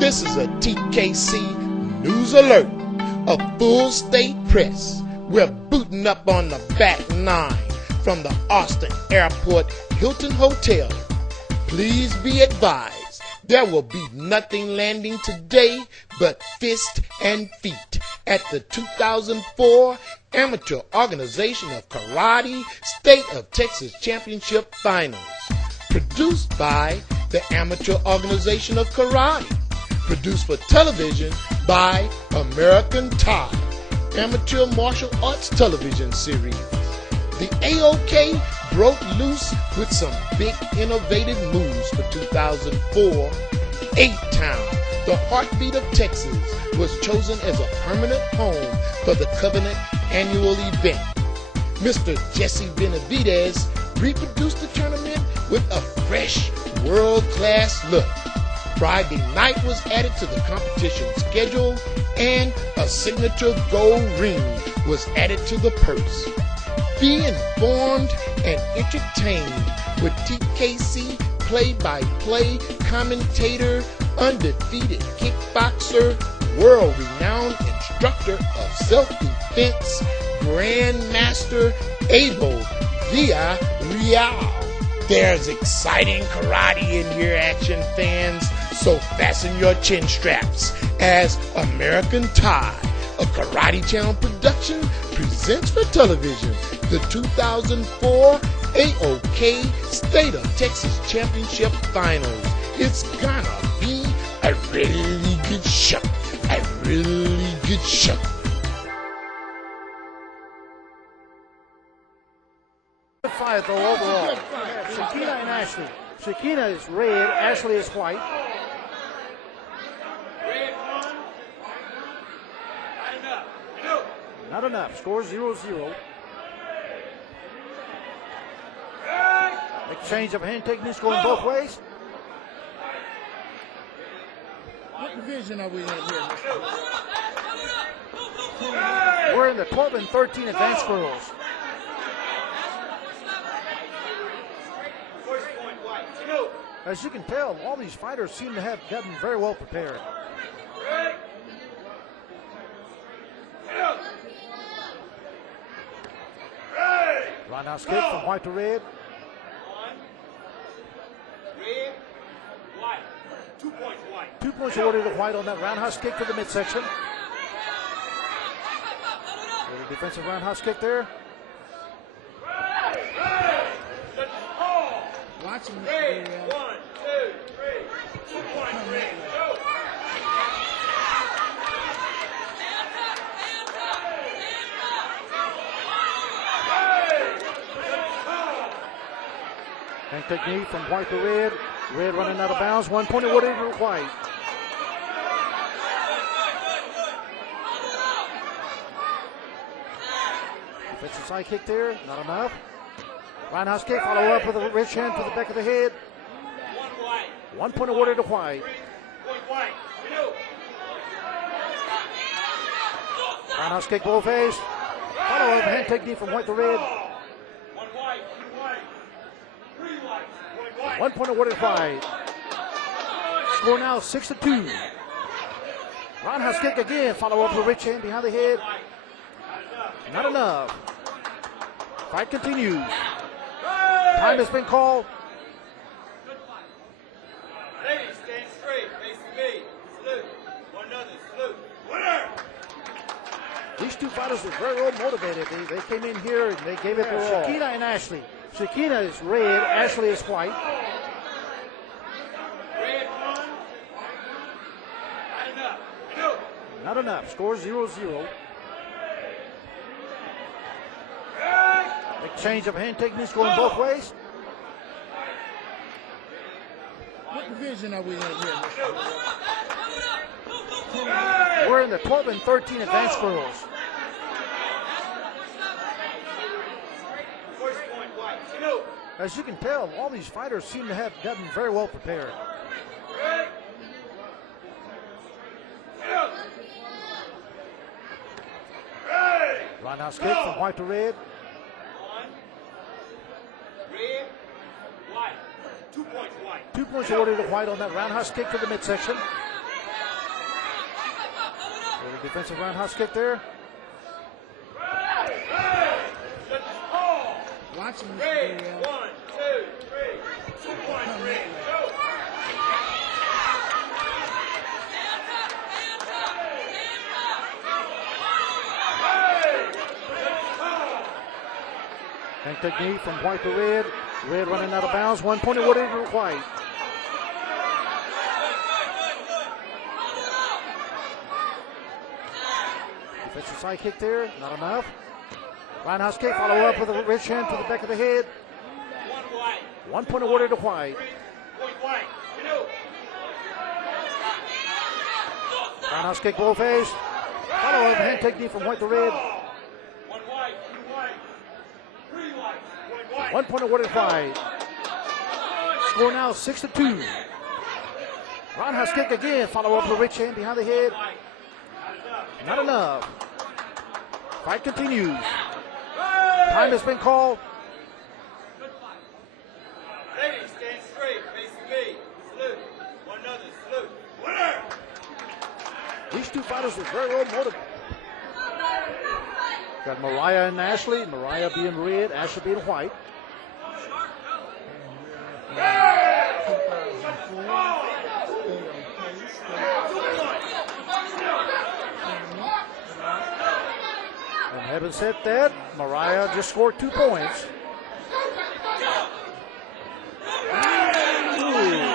This is a TKC News Alert, a full state press. We're booting up on the back nine from the Austin Airport Hilton Hotel. Please be advised, there will be nothing landing today but fist and feet at the 2004 Amateur Organization of Karate State of Texas Championship Finals. Produced by the Amateur Organization of Karate. Produced for television by American Thai, Amateur Martial Arts Television Series. The AOK broke loose with some big innovative moves for 2004. 8-Town, the heartbeat of Texas, was chosen as a permanent home for the Covenant annual event. Mr. Jesse Benavidez reproduced the tournament with a fresh, world-class look. Friday night was added to the competition schedule, and a signature gold ring was added to the purse. Be informed and entertained with TKC play-by-play commentator, undefeated kickboxer, world-renowned instructor of self-defense, Grandmaster Abel Villarreal. There's exciting karate in here, action fans, so fasten your chin straps as American Thai, a Karate Channel production, presents for television the 2004 AOK State of Texas Championship Finals. It's gonna be a really good show, a really good show. Fight though overall. Shakina and Ashley. Shakina is red, Ashley is white. Not enough. Score 0-0. Exchange of hand techniques going both ways. What division are we in here? We're in the 12 and 13 advanced girls. As you can tell, all these fighters seem to have gotten very well prepared. Roundhouse kick from white to red. Red, white. 2 points white. 2 points awarded to white on that roundhouse kick to the midsection. Little defensive roundhouse kick there. Watching Red, 1, 2, 3. 2 points red. Go. Hand technique from white to red. Red running out of bounds. 1 point awarded to white. Defensive side kick there. Not enough. Roundhouse kick. Follow up with a rich hand to the back of the head. 1 white. 1 point awarded to white. 1 white. Roundhouse kick both ways. Follow up hand technique from white to red. 1 white. 2 white. 3 white. 1 white. 1 point awarded white. Score now 6-2. Roundhouse kick again. Follow up with a rich hand behind the head. Not enough. Fight continues. Time has been called. Ladies, stand straight. Facing me. Salute. One another. Salute. Winner. These two fighters were very well motivated. They came in here and they gave it their all. Shakina and Ashley. Shakina is red, Ashley is white. Red, 1. Not enough. Go. Not enough. Score 0-0. Exchange of hand techniques going both ways. What division are we in here? We're in the 12 and 13 advanced girls. First point white. Go. As you can tell, all these fighters seem to have gotten very well prepared. Roundhouse kick from white to red. 1. Red, white. 2 points white. 2 points awarded to white on that roundhouse kick to the midsection. Defensive roundhouse kick there. Watching Red, this video. 1, 2, 3. 2 points, red. Go. And technique from white to red. Red running out of bounds. 1 point awarded to white. Defensive side kick there. Not enough. Roundhouse kick. Follow up with a rich hand to the back of the head. 1 white. 1 point awarded to white. 3 point white. Get out. Roundhouse kick both ways. Follow up hand technique from white to red. 1 white. 2 white. 3 white. 1 white. 1 point awarded to white. Score now 6-2. Roundhouse kick again. Follow up with a rich hand behind the head. Not enough. Fight continues. Time has been called. Ladies, stand straight. Facing me. Salute. One another. Salute. Winner. These two fighters are very well motivated. Got Mariah and Ashley. Mariah being red, Ashley being white. And having said that, Mariah just scored 2 points. Ooh.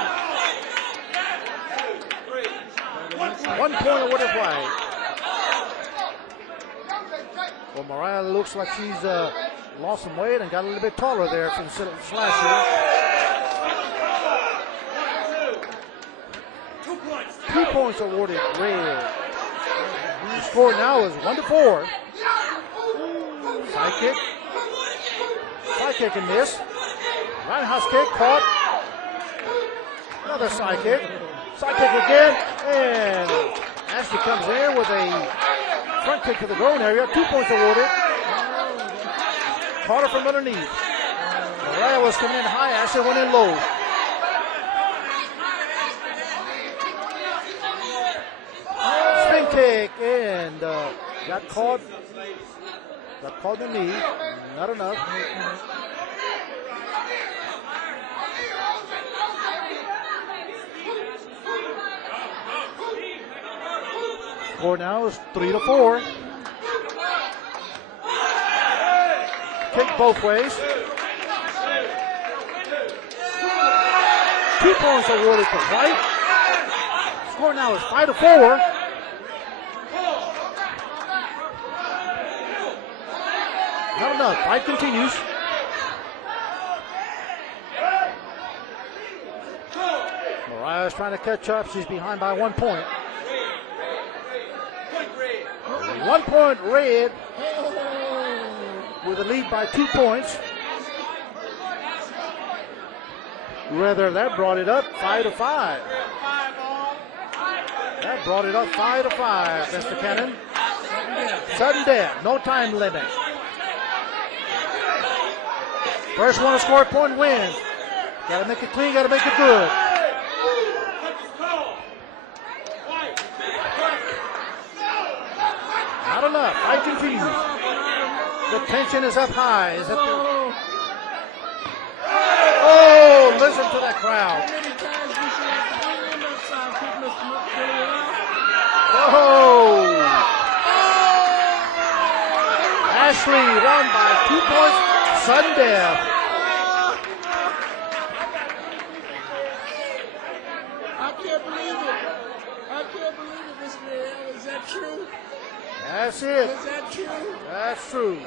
1 point awarded white. Well, Mariah looks like she's lost some weight and got a little bit taller there since last year. 2 points. 2 points awarded red. The score now is 1-4. Side kick. Side kick and miss. Roundhouse kick caught. Another side kick. Side kick again. And Ashley comes in with a front kick to the groin area. 2 points awarded. Caught her from underneath. Mariah was coming in high. Ashley went in low. Spin kick and got caught. Got caught in the knee. Not enough. Score now is 3-4. Kick both ways. 2 points awarded to white. Score now is 5-4. Not enough. Fight continues. Mariah's trying to catch up. She's behind by 1 point. 1 point red with a lead by 2 points. Rather, that brought it up 5-5. That brought it up 5-5, Mr. Cannon. Sudden death, no time limit. First one to score a point wins. Got to make it clean, got to make it good. Not enough. Fight continues. The tension is up high. Is it oh, listen to that crowd. Oh. Ashley won by 2 points. Sudden death. I can't believe it. I can't believe it, Mr. Real. Is that true? That's it. Is that true? That's true.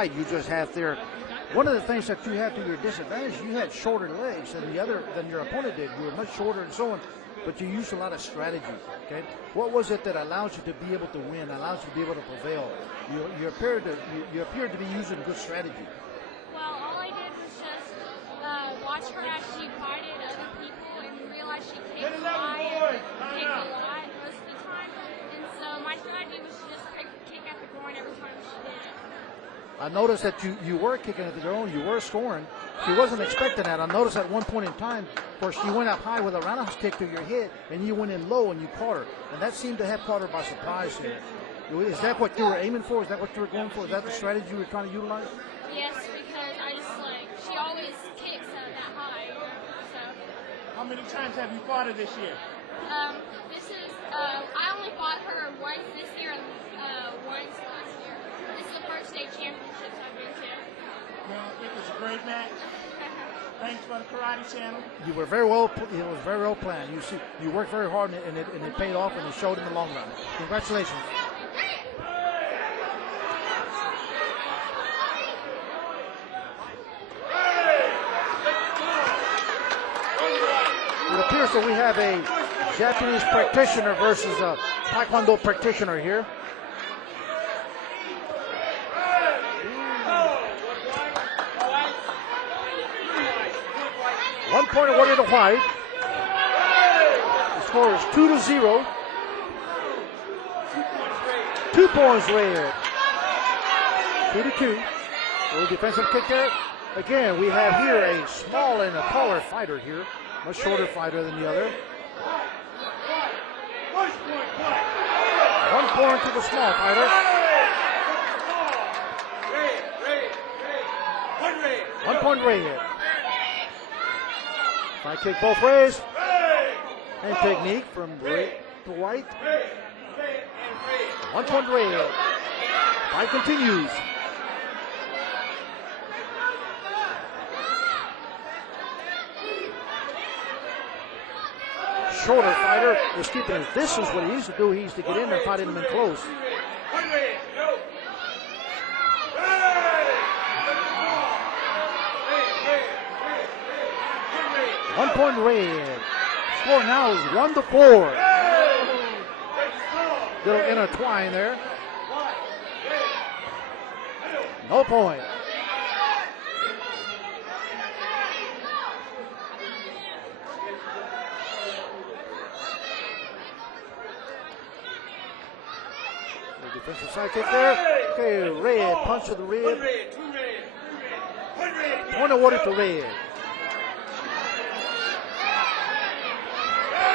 right. You just have there. One of the things that you have to your disadvantage, you had shorter legs than your opponent did. You were much shorter and so on, but you used a lot of strategy. Okay, what was it that allowed you to be able to win? Allows you to be able to prevail? You appeared to be using good strategy. Well, all I did was just watch her as she fighted other people and realize she kicked high and kicked a lot most of the time. And so my strategy was to just kick at the groin every time she did it. I noticed that you were kicking at the groin, you were scoring. She wasn't expecting that. I noticed at one point in time, of course, she went up high with a roundhouse kick to your head, and you went in low and you caught her. And that seemed to have caught her by surprise here. Is that what you were aiming for? Is that what you were going for? Is that the strategy you were trying to utilize? Yes, because I just she always kicks that high. So. How many times have you fought her this year? I only fought her once this year and once last year. This is the first state championships I've been to. Well, it was a great match. Thanks for the Karate Channel. You were very well. It was very well planned. You worked very hard, and it paid off, and it showed in the long run. Congratulations. It appears that we have a Japanese practitioner versus a Taekwondo practitioner here. One point awarded to White. The score is 2-0. 2 points red. 2-2. Little defensive kick there. Again, we have here a small and a taller fighter here. Much shorter fighter than the other. 1 point to the small fighter. 1 point red. Side kick both ways. And technique from red to White. 1 point red. Fight continues. Shorter fighter is keeping his distance. What he used to do, he used to get in there and fight him in close. 1 point red. Score now is 1-4. Little intertwine there. No point. Defensive side kick there. Okay, red, punch to the rib. Point awarded to red.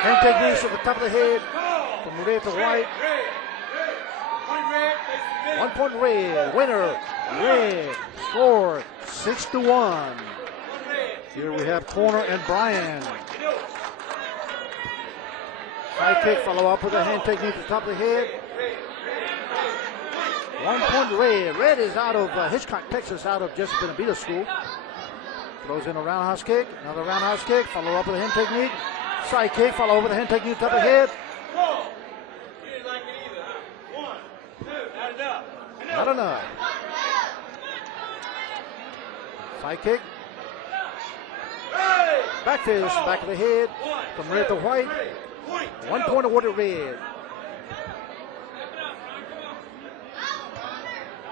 Hand techniques at the top of the head from red to White. 1 point red. Winner, red. Score 6-1. Here we have Corner and Bryan. Side kick, follow up with a hand technique at the top of the head. 1 point red. Red is out of Hitchcock, Texas, out of Jesse Benavides School. Throws in a roundhouse kick. Another roundhouse kick. Follow up with a hand technique. Side kick. Follow up with a hand technique. Top of the head. You didn't like it either, huh? 1, 2, not enough. Not enough. Side kick. Back fist. Back of the head. From red to White. 1 point awarded red.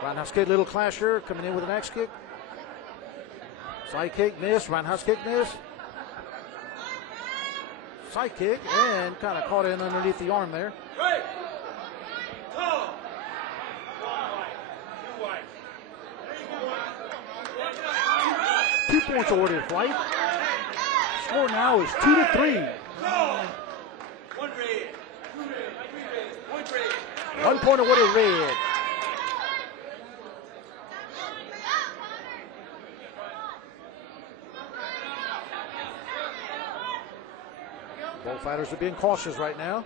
Roundhouse kick, little clasher, coming in with an axe kick. Side kick, miss. Roundhouse kick, miss. Side kick, and kind of caught in underneath the arm there. 2 points awarded to White. Score now is 2-3. 1 point awarded red. Both fighters are being cautious right now.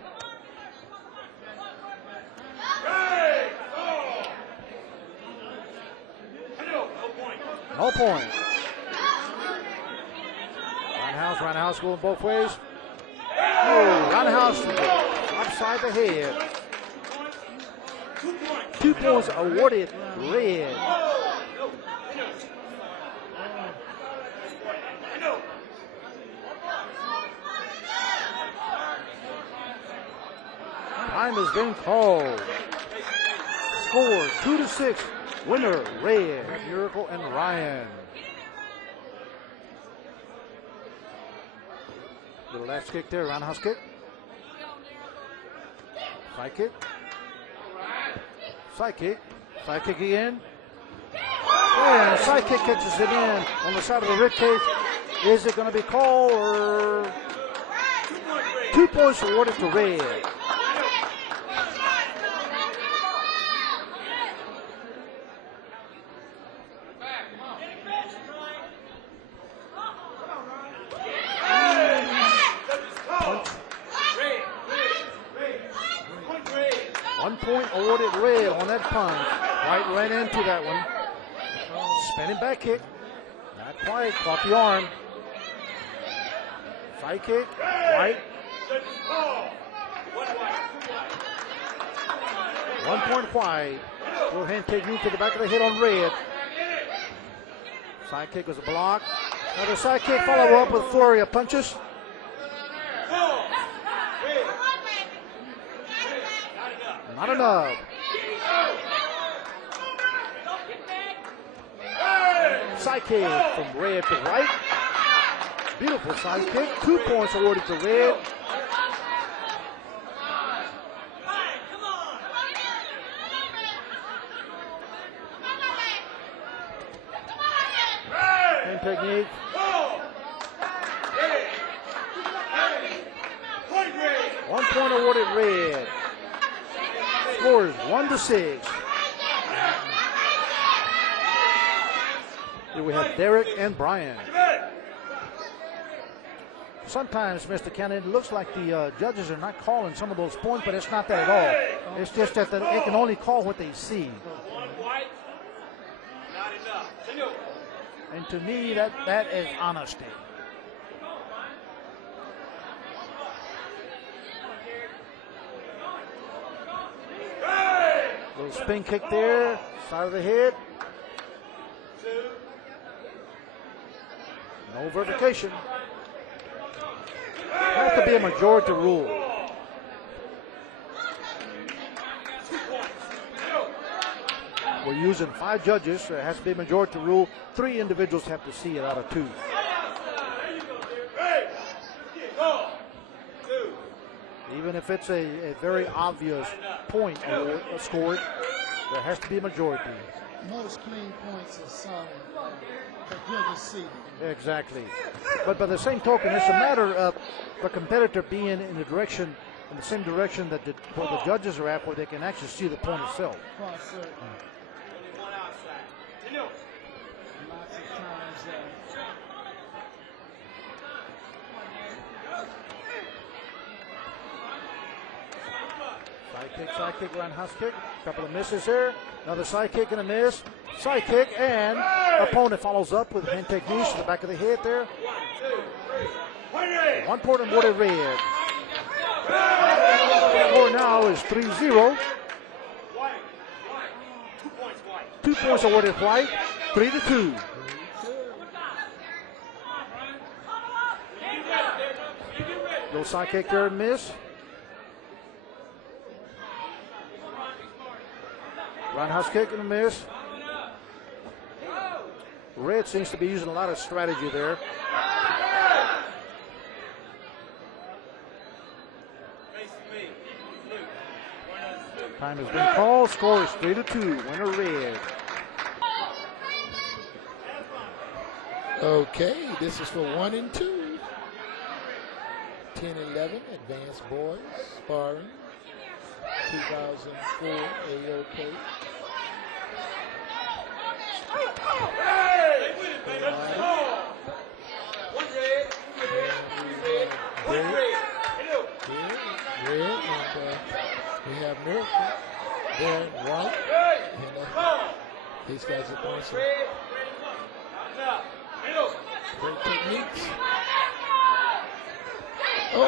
No point. Roundhouse going both ways. Oh, roundhouse outside the head. 2 points awarded red. Time has been called. Score 2-6. Winner, Red, Miracle and Ryan. Little last kick there, roundhouse kick. Side kick. Side kick. Side kick again. And side kick catches it in on the side of the ribcage. Is it going to be called or 2 points awarded to Red? Awarded Red on that punch. White ran into that one. Spinning back kick. Not quite. Caught the arm. Side kick. White. 1 point White. Will hand technique to the back of the head on Red. Side kick was a block. Another side kick. Follow up with a flurry of punches. Not enough. Side kick from Red to White. Beautiful side kick. 2 points awarded to Red. Hand technique. 1 point awarded Red. Scores 1-6. Here we have Derek and Brian. Sometimes, Mr. Cannon, it looks like the judges are not calling some of those points, but it's not that at all. It's just that they can only call what they see. And to me, that is honesty. Little spin kick there, side of the head. No verification. Has to be a majority rule. We're using 5 judges, so it has to be a majority rule. 3 individuals have to see it out of 2. Even if it's a very obvious point scored, there has to be a majority. Most clean points are solid. The judges see them. Exactly. But by the same token, it's a matter of the competitor being in the same direction that where the judges are at, where they can actually see the point itself. Cross circle. Lots of times. Side kick, roundhouse kick. Couple of misses here. Another side kick and a miss. Side kick, and opponent follows up with hand technique to the back of the head there. 1 point awarded Red. Score now is 3-0. 2 points awarded White. 3-2. Little side kick there and miss. Roundhouse kick and a miss. Red seems to be using a lot of strategy there. Time has been called. Score is 3-2. Winner Red. Okay, this is for 1 and 2. 10-11, advanced boys, sparring. 2004 AOK. Red, and we have Miracle there, White, and these guys are doing some great techniques. Oh,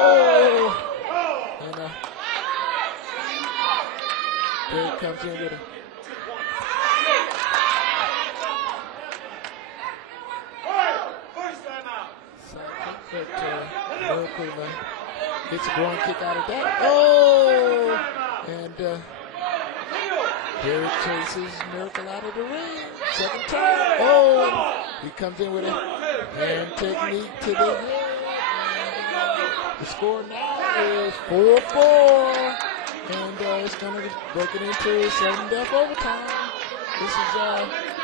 and there he comes in with a but Miracle gets a groin kick out of that. Oh! And Derek chases Miracle out of the ring. Second time. Oh, he comes in with a hand technique to the head. The score now is 4-4. And it's going to break it into sudden death overtime. This is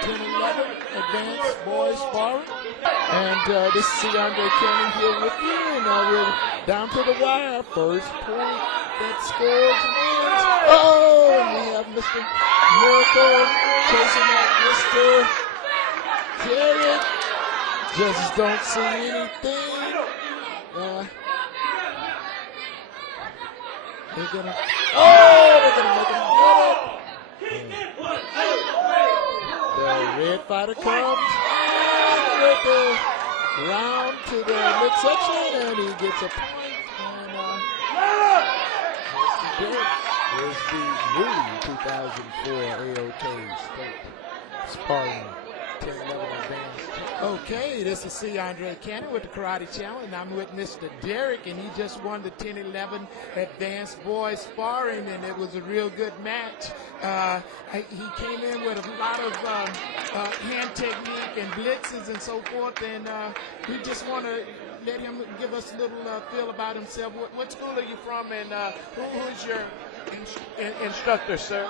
10-11 advanced boys sparring. And this is C. Andre Cannon here with you. And we're down to the wire. First point that scores wins. Oh, and we have Mr. Miracle chasing at Mr. Derek. Just don't see anything. They're gonna make him get it. The Red Fighter comes in with the round to the midsection, and he gets a point. And Mr. Derek is the new 2004 AOK State Sparring 10-11 advanced. Okay, this is C. Andre Cannon with the Karate Channel, and I'm with Mr. Derek, and he just won the 10-11 Advanced Boys Sparring, and it was a real good match. He came in with a lot of hand technique and blitzes and so forth, and we just want to let him give us a little feel about himself. What school are you from, and who's your instructor, sir?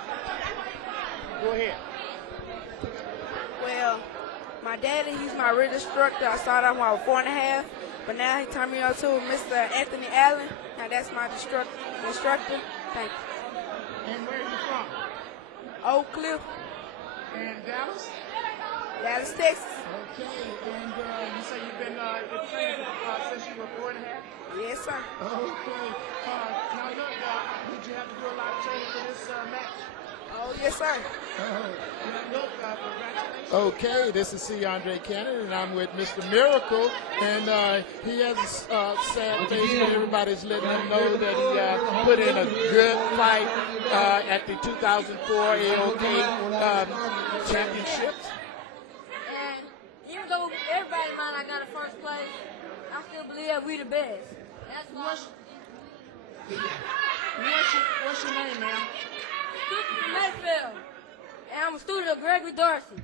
Go ahead. Well, my daddy, he's my real instructor. I started off when I was 4.5, but now he turned me on to Mr. Anthony Allen. Now that's my instructor. Thank you. And where are you from? Oak Cliff, And Dallas? Dallas, Texas. Okay, and you say you've been training since you were 4.5? Yes, sir. Okay. Now look, did you have to do a lot of training for this match? Oh, yes, sir. Now look, congratulations. Okay, this is C. Andre Cannon, and I'm with Mr. Miracle, and he has a sad face, but everybody's letting him know that he put in a good fight at the 2004 AOK Championships. And even though everybody might not got a first place, I still believe that we the best. That's why. What's your name, ma'am? Christopher Mayfield. And I'm a student of Gregory Darcy.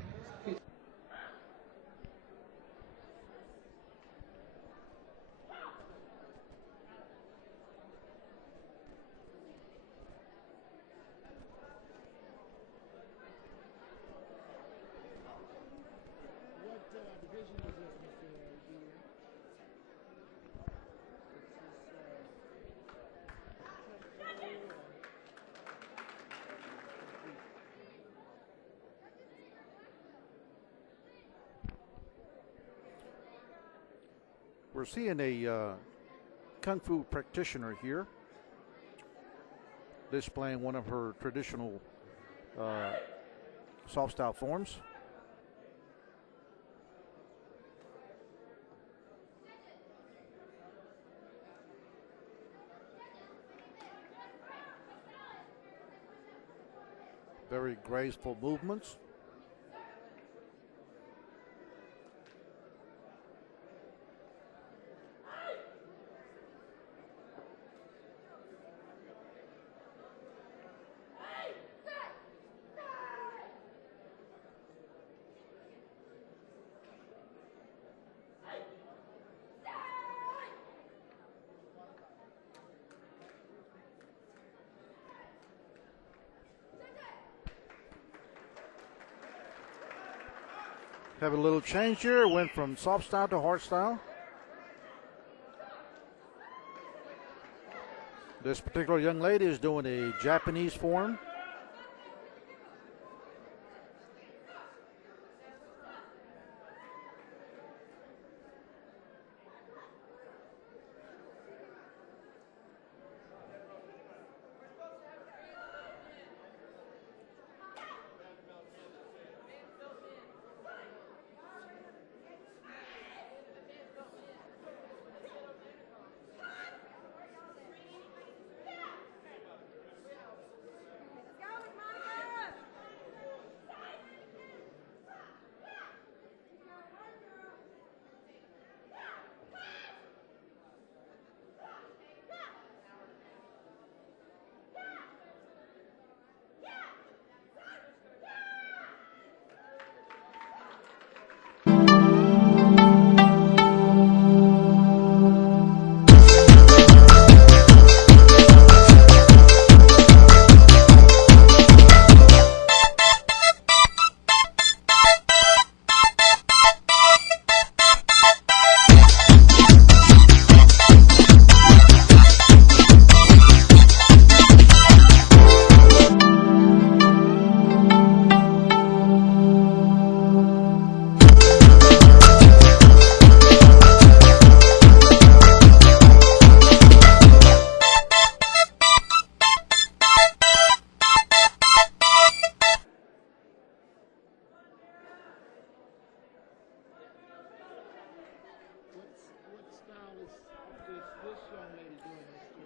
We're seeing a Kung Fu practitioner here displaying one of her traditional soft style forms. Very graceful movements. Have a little change here. Went from soft style to hard style. This particular young lady is doing a Japanese form.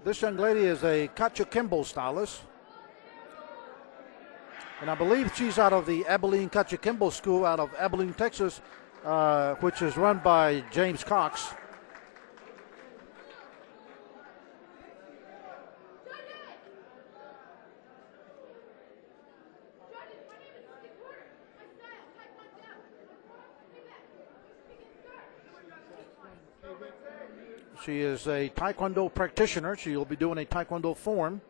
This young lady is a Kachukimbo stylist. And I believe she's out of the Abilene Kachukimbo School out of Abilene, Texas, which is run by James Cox. She is a Taekwondo practitioner. She'll be doing a Taekwondo form.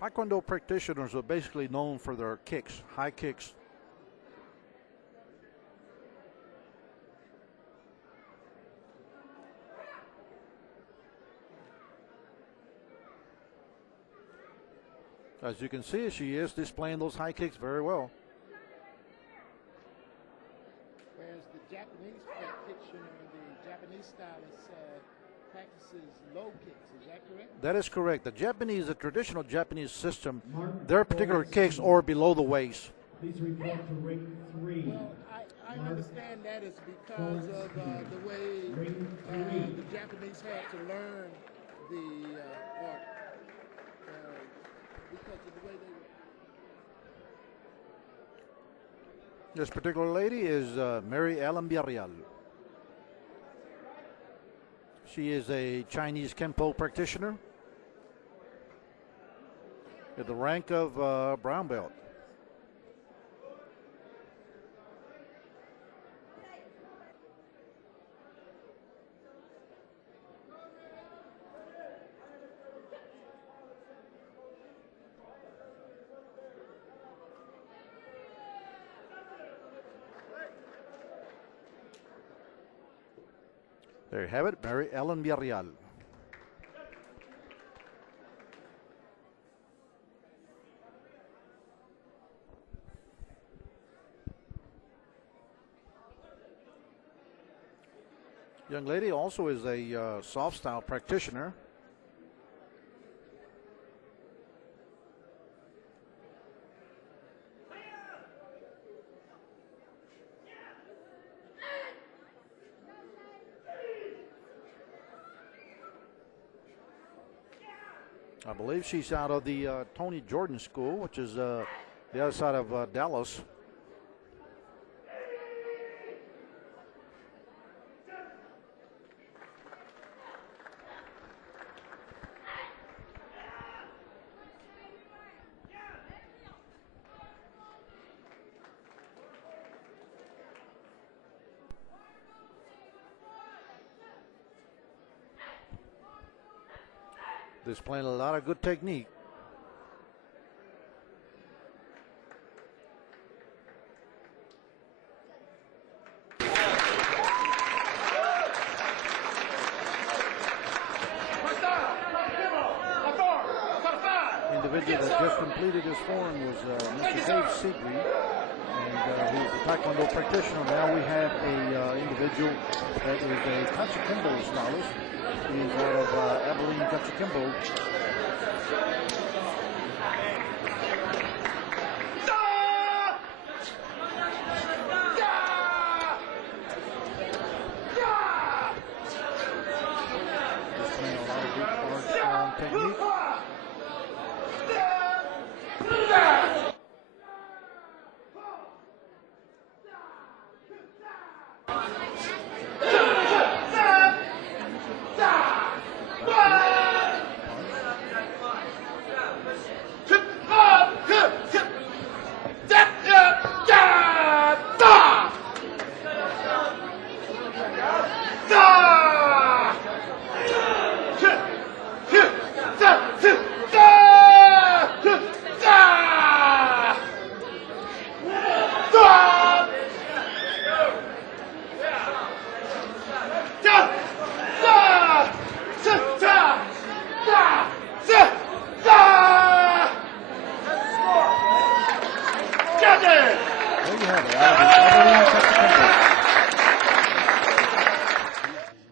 Taekwondo practitioners are basically known for their kicks, high kicks. As you can see, she is displaying those high kicks very well. Whereas the Japanese practitioner, the Japanese stylist practices low kicks. Is that correct? That is correct. The traditional Japanese system, their particular kicks are below the waist. Please report to ring 3. Well, I understand that is because of the way the Japanese had to learn the art. Because of the way they were. This particular lady is Mary Ellen Villarreal. She is a Chinese Kempo practitioner at the rank of brown belt. There you have it, Mary Ellen Villarreal. Young lady also is a soft style practitioner. I believe she's out of the Tony Jordan School, which is the other side of Dallas. Displaying a lot of good technique. Individual that just completed his form was Mr. Dave Seagree, and he's a Taekwondo practitioner. Now we have a individual that is a Kachukimbo stylist. He's out of Abilene, Kachukimbo. Displaying a lot of good hard, strong technique.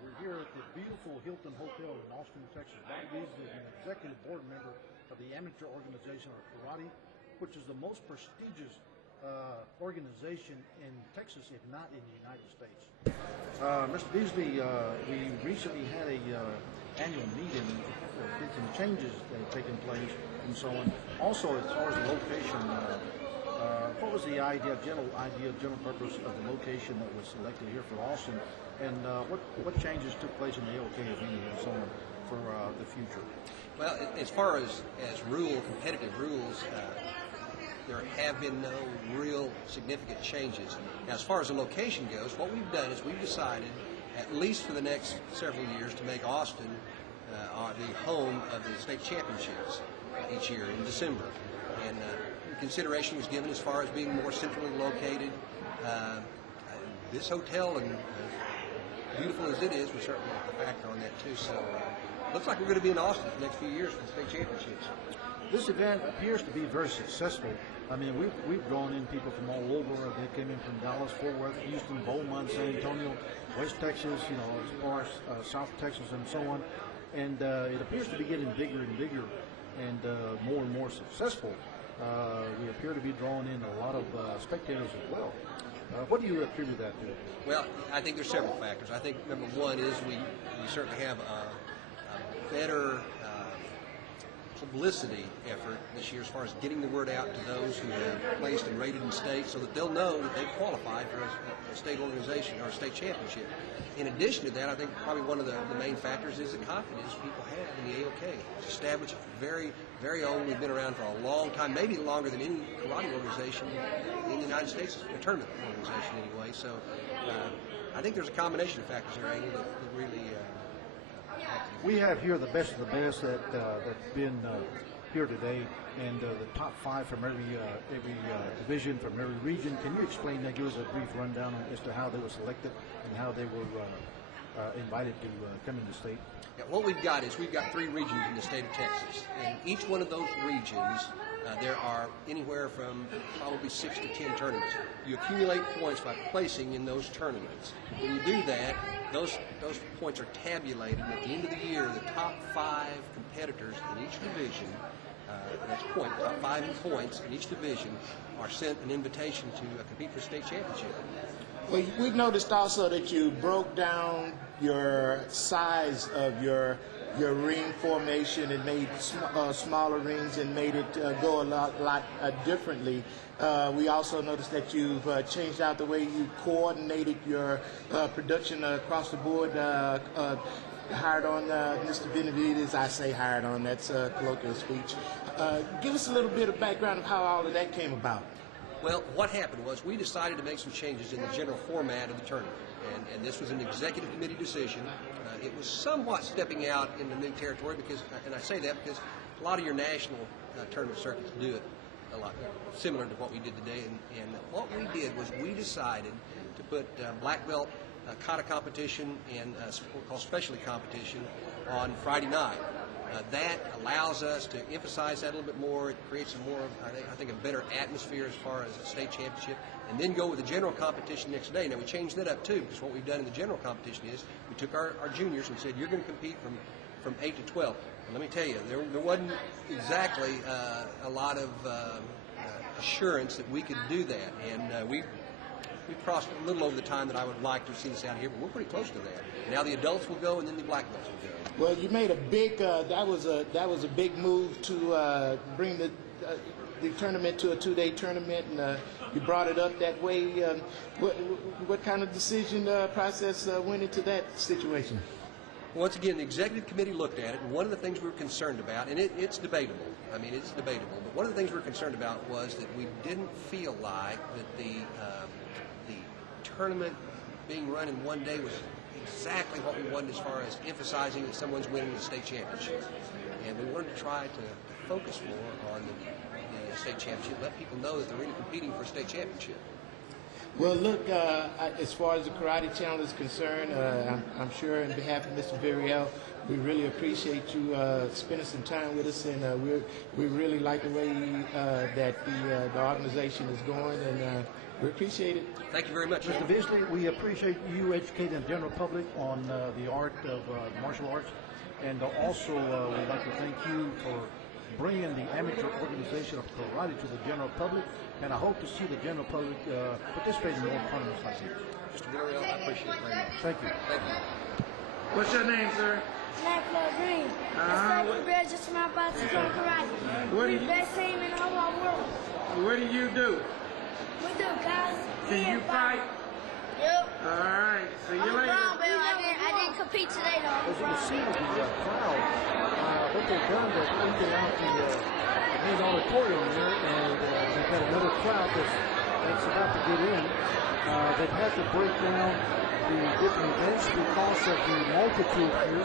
We're here at the beautiful Hilton Hotel in Austin, Texas. That is executive board member of the Amateur Organization of Karate, which is the most prestigious organization in Texas, if not in the United States. Mr. Beasley, we recently had a annual meeting with some changes that have taken place and so on. Also, as far as the location, what was the general purpose of the location that was selected here for Austin, and what changes took place in the AOK arena and so on for the future? Well, as far as competitive rules, there have been no real significant changes. Now, as far as the location goes, what we've done is we've decided, at least for the next several years, to make Austin the home of the state championships each year in December. And consideration was given as far as being more centrally located. This hotel, and beautiful as it is, was certainly a factor on that too. So looks like we're going to be in Austin for the next few years for the state championships. This event appears to be very successful. I mean, we've drawn in people from all over. They came in from Dallas, Fort Worth, Houston, Beaumont, San Antonio, West Texas, as far as South Texas and so on. And it appears to be getting bigger and bigger and more successful. We appear to be drawing in a lot of spectators as well. What do you attribute that to? Well, I think there's several factors. I think number one is we certainly have a better publicity effort this year as far as getting the word out to those who have placed and rated in states so that they'll know that they've qualified for a state organization or a state championship. In addition to that, I think probably one of the main factors is the confidence people have in the AOK. It's established very, very old. We've been around for a long time, maybe longer than any karate organization in the United States, a tournament organization anyway. So I think there's a combination of factors there, Angle, that really we have here the best of the best that's been here today, and the top 5 from every division, from every region. Can you explain that? Give us a brief rundown as to how they were selected and how they were invited to come into state. Yeah, what we've got is we've got 3 regions in the state of Texas, and each one of those regions there are anywhere from probably 6 to 10 tournaments. You accumulate points by placing in those tournaments. When you do that, those points are tabulated, and at the end of the year, the top 5 competitors in each division, top 5 in points in each division, are sent an invitation to compete for state championship. Well, we've noticed also that you broke down your size of your ring formation and made smaller rings and made it go a lot differently. We also noticed that you've changed out the way you coordinated your production across the board. Hired on Mr. Benavides. I say hired on, that's colloquial speech. Give us a little bit of background of how all of that came about. Well, what happened was we decided to make some changes in the general format of the tournament, and this was an executive committee decision. It was somewhat stepping out into new territory because, and I say that because a lot of your national tournament circuits do it a lot similar to what we did today. And what we did was we decided to put black belt kata competition and what we call specialty competition on Friday night. That allows us to emphasize that a little bit more. It creates a more, I think, a better atmosphere as far as a state championship, and then go with the general competition next day. Now, we changed that up, too, because what we've done in the general competition is we took our juniors and said, you're going to compete from 8 to 12. And let me tell you, there wasn't exactly a lot of assurance that we could do that, and we crossed a little over the time that I would like to see us out here, but we're pretty close to that. Now the adults will go, and then the black belts will go. Well, you made a big. That was a big move to bring the tournament to a 2-day tournament, and you brought it up that way. What kind of decision process went into that situation? Once again, the executive committee looked at it, and one of the things we were concerned about, and it's debatable. I mean, it's debatable, but one of the things we were concerned about was that we didn't feel like that the tournament being run in one day was exactly what we wanted as far as emphasizing that someone's winning the state championship. And we wanted to try to focus more on the state championship, let people know that they're really competing for a state championship. Well, look, as far as the Karate Channel is concerned, I'm sure on behalf of Mr. Villarreal, we really appreciate you spending some time with us, and we really like the way that the organization is going, and we appreciate it. Thank you very much. Mr. Beasley, we appreciate you educating the general public on the art of martial arts. And also, we'd like to thank you for bringing the amateur organization of karate to the general public. And I hope to see the general public participate in more tournaments like this. Mr. Villarreal, I appreciate it very much. Thank you. Thank you. What's your name, sir? Nightclub Green. Uh-huh. It's like just from my bicycle karate. What do We're the you- best team in the whole world. What do you do? We do, guys. Can you fight? Yep. All right. See you later. I didn't compete today, though. As you can see with the crowd, what they've done, they've emptied out the main auditorium here, and they've got another crowd that's about to get in. They've had to break down the different events because of the multitude here.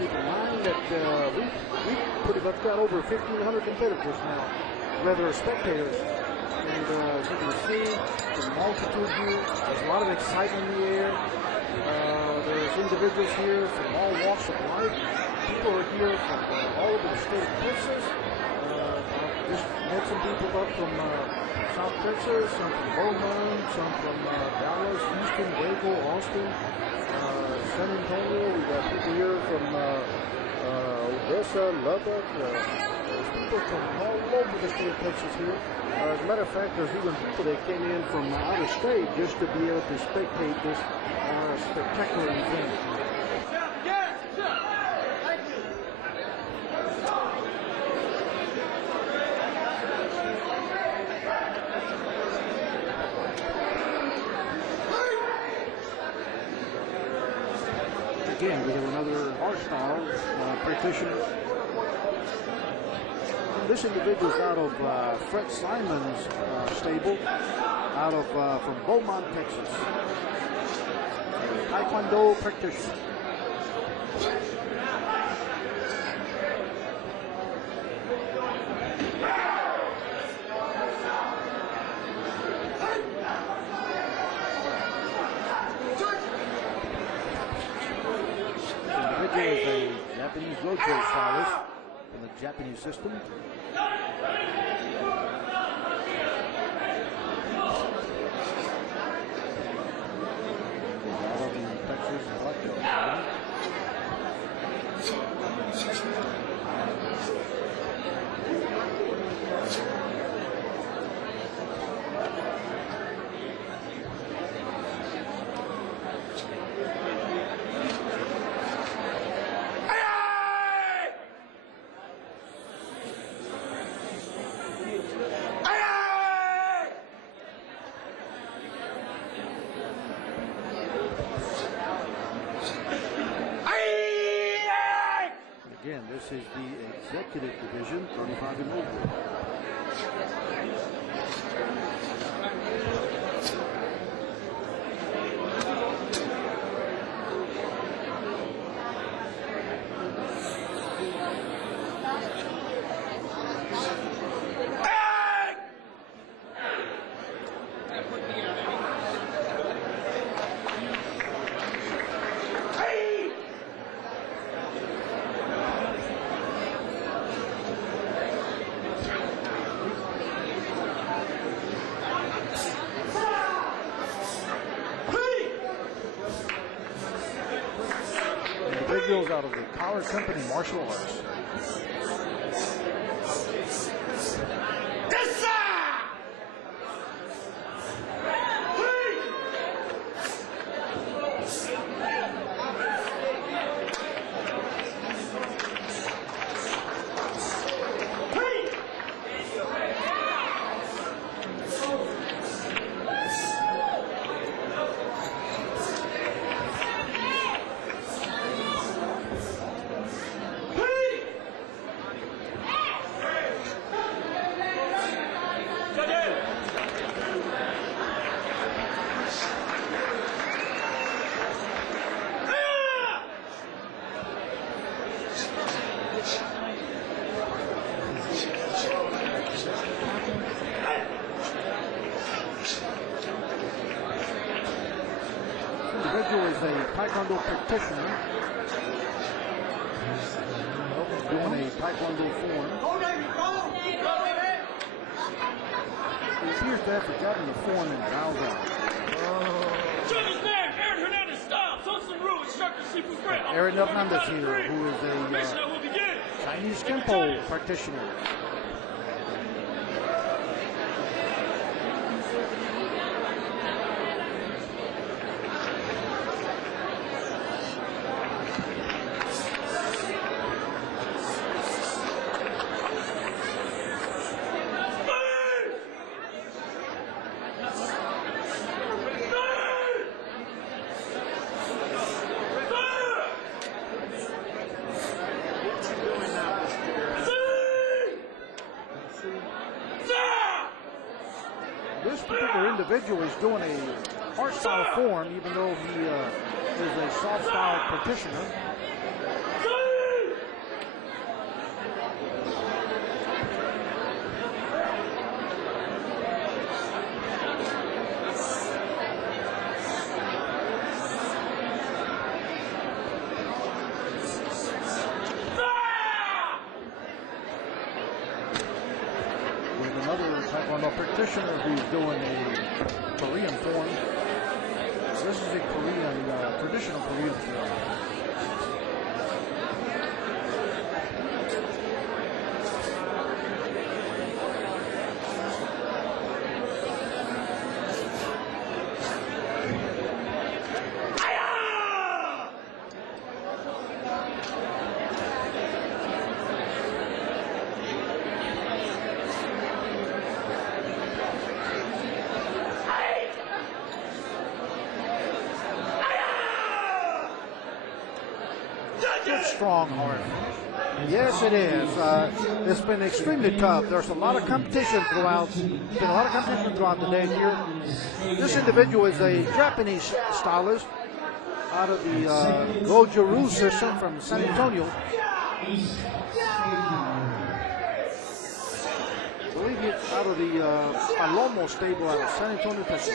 Keep in mind that we pretty much got over 1,500 competitors now, rather spectators. And as you can see, the multitude here, there's a lot of excitement in the air. There's individuals here from all walks of life. People are here from all over the state of Texas. Just met some people up from South Texas, some from Bowman, some from Dallas, Houston, Waco, Austin, San Antonio. We got people here from Odessa, Lubbock. There's people from all over the state of Texas here. As a matter of fact, there's even people that came in from out of state just to be able to spectate this spectacular event. Again, we have another art style practitioner. This individual is out of Fred Simon's stable, out of from Beaumont, Texas. Taekwondo practitioner. This individual is a Japanese Rojo stylist in the Japanese system. Again, this is the executive division, 35 and over. Individuals out of the Power Company Martial Arts. Individual is a Taekwondo practitioner doing a Taekwondo form. He appears to have forgotten the form and bowed out. Judge's name, Aaron Hernandez style. Tosin Rue, instructor. Aaron Hernandez here, who is a Chinese Kempo practitioner. This particular individual is doing a hard style form, even though he is a soft style practitioner. Practitioner who's doing a Korean form. This is a Korean, traditional Korean form. Strong heart. Yes, it is. It's been extremely tough. There's a lot of competition throughout. There's been a lot of competition throughout the day here. This individual is a Japanese stylist out of the Goju-Ryu system from San Antonio. I believe he's out of the Palomo stable out of San Antonio, Texas.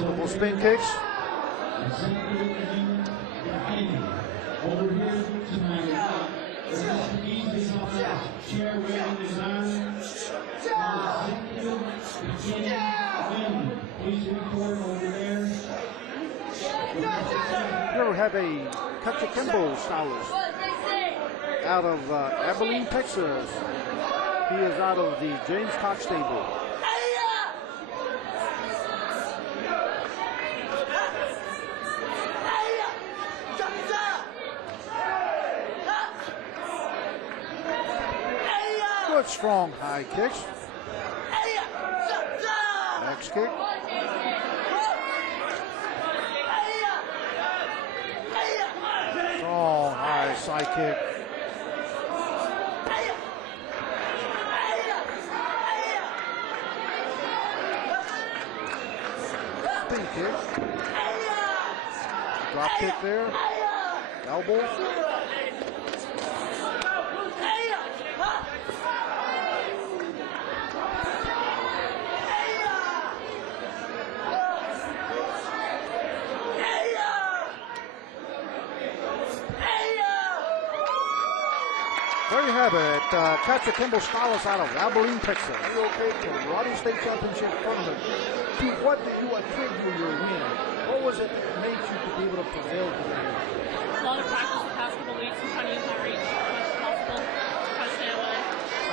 Multiple spin kicks. Over here to my left, this is easy chair waiting design. Please report over there. Here we have a Kachikembo stylist out of Abilene, Texas. He is out of the James Cox stable. Good strong high kicks. Next kick. Strong high side kick. Spin kick. Drop kick there. Elbow. There you have it. Kachikembo stylist out of Abilene, Texas. Relocate to the Roddy State Championship tournament. To what did you attribute your win? What was it that made you to be able to prevail today? A lot of practice the past couple weeks and trying to use my reach as much as possible. Try to stay away.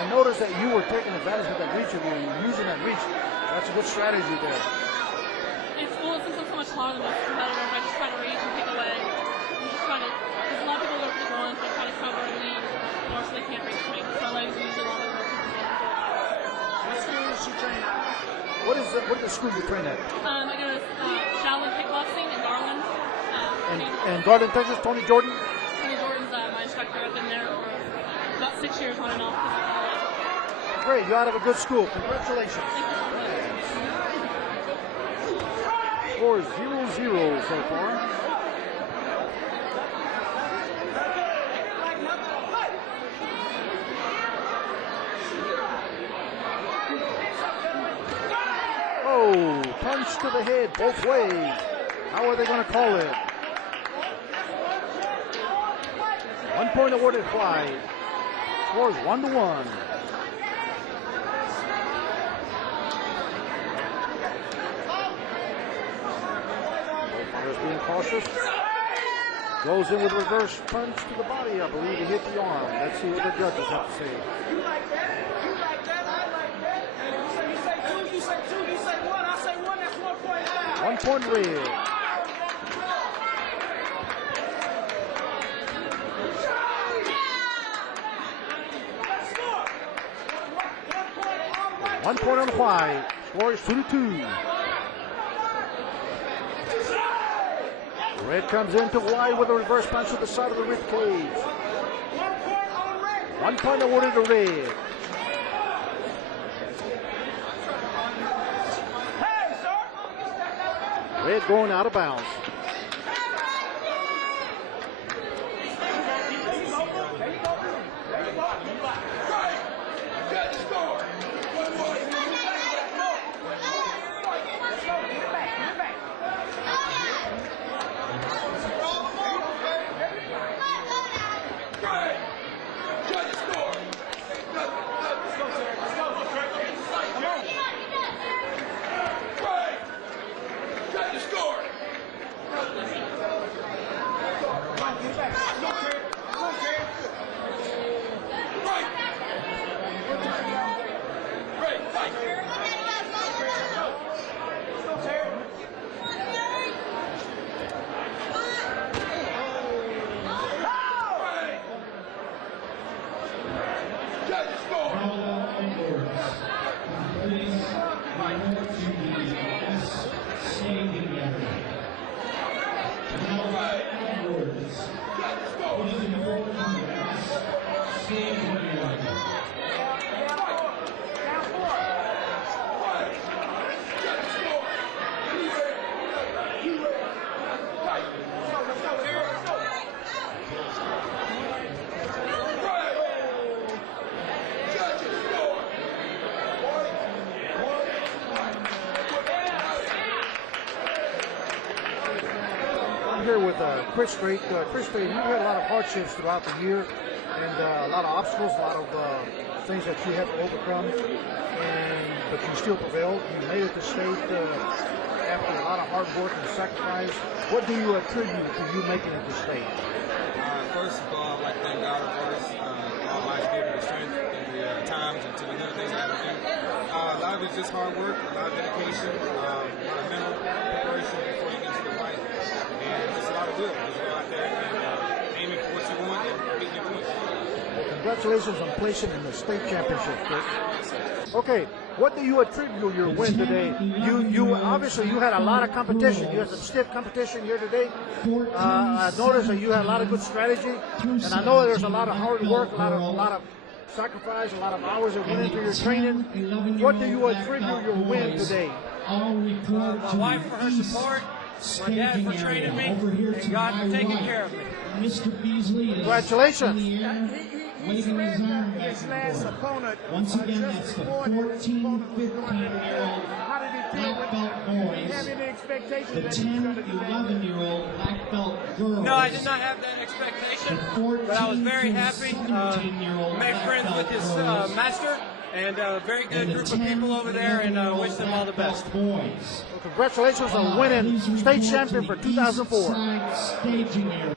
I noticed that you were taking advantage of that reach and you were using that reach. That's a good strategy there. It's cool since I'm so much smaller than most competitors. I just try to reach and take away. I'm just trying to, because a lot of people go for the ones that try to cover and lead. So they can't reach me. So I usually longer than What school does she train at? What is the school you train at? I go to Shaolin Kickboxing in Garland. And Garland, Texas, Tony Jordan? Tony Jordan's my instructor. I've been there for about 6 years on and off. Great, you're out of a good school. Congratulations. Score is 0-0 so far. Oh, punch to the head both ways. How are they going to call it? 1 point awarded White. Scores 1-1. Fighters being cautious. Goes in with reverse punch to the body. I believe he hit the arm. Let's see what the judges have to say. You like that? You like that? I like that. And you say two, you say two, you say one, I say one, that's 1 point now. 1 point red. One point on White. Score is 2-2. Red comes into White with a reverse punch to the side of the rib cage. 1 point awarded to Red. Red going out of bounds. Here with Chris Strait. Chris Strait, you had a lot of hardships throughout the year and a lot of obstacles, a lot of things that you had to overcome, but you still prevailed. You made it to state after a lot of hard work and sacrifice. What do you attribute to you making it to state? First of all, I'd like to thank God, of course. All life gave me the strength and the times and to the little things I had to do. A lot of it's just hard work, a lot of dedication, a lot of mental preparation before you get to the fight. And just a lot of will. Just go out there and aiming for what you want and getting your points. Well, congratulations on placing in the state championship, Chris. Okay, what do you attribute your win today? You obviously you had a lot of competition. You had some stiff competition here today. I noticed that you had a lot of good strategy, and I know there's a lot of hard work, a lot of sacrifice, a lot of hours that went into your training. What do you attribute your win today? My wife for her support, my dad for training me, and God for taking care of me. Congratulations. Waving his arm back His and last forth. opponent. Once again, that's the 14, 15-year-old How did he feel black belt boys. have any expectations The that he was 10, going to do that? 11-year-old black belt girls. No, I did not have that expectation, but I was very happy. Made friends with his master, and a very good group of people over there, and wish them all the best. Well, congratulations on winning state champion for 2004. Staging area.